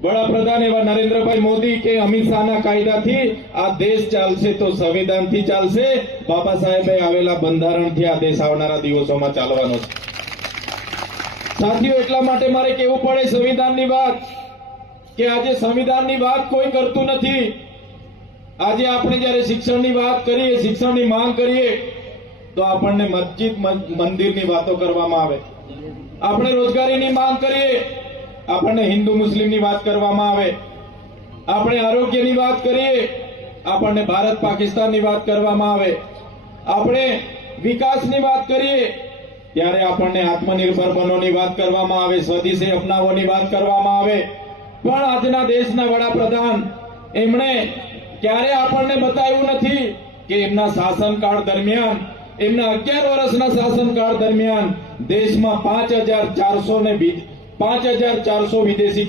વડાપ્રધાન એવા નરેન્દ્રભાઈ મોદી કે અમિત શાહના કાયદાથી આ દેશ ચાલશે તો સંવિધાનથી ચાલશે, બાબા સાહેબે આવેલા બંધારણથી આ દેશ આવનારા દિવસોમાં ચાલવાનો છે। સાથીઓ, એટલા માટે મારે કહેવું પડે સંવિધાનની વાત કે આજે સંવિધાનની વાત કોઈ કરતું નથી। આજે આપણે જ્યારે શિક્ષણની વાત કરીએ, શિક્ષણની માંગ કરીએ તો આપણને મસ્જિદ મંદિરની વાતો કરવામાં આવે, આપણે રોજગારીની માંગ કરીએ આપણને હિન્દુ મુસ્લિમની વાત કરવામાં આવે, આપણે આરોગ્યની વાત કરીએ આપણને ભારત પાકિસ્તાનની વાત કરવામાં આવે, આપણે વિકાસની વાત કરીએ ત્યારે આપણને આત્મનિર્ભર બનોની વાત કરવામાં આવે, સ્વદેશી અપનાવોની વાત કરવામાં આવે। પણ આજના દેશના વડાપ્રધાન એમણે ક્યારે આપણને બતાવ્યું નથી કે એમના શાસનકાળ દરમિયાન, એમના 11 વર્ષના શાસનકાળ દરમિયાન દેશમાં 5400 વિદેશી